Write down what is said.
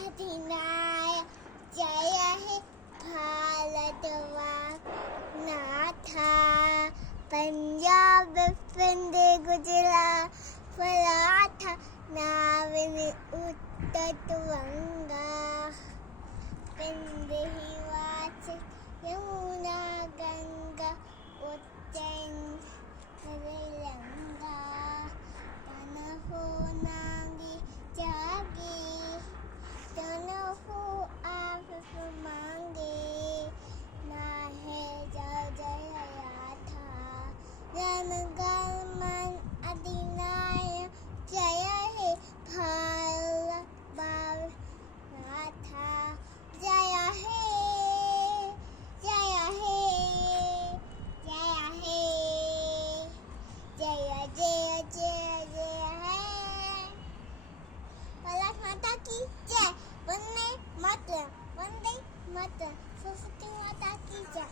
अधिनाय जय हे भारत नाथा पंजाब सिंध गुजरात मराठा नाविनी उत्तर गंगा सिंध हिमाचल यमुना गंगा उत्तर गंगा तनहु नांगी जागी तनहु आप मांगे ना है जय जय याथा जनगण अधिनायक जय हे भारत नाथा जय हे जय हे जय हे जय जय जय जय हे भारत माता की जय वंदे मातरम सरस्वती माता की जय।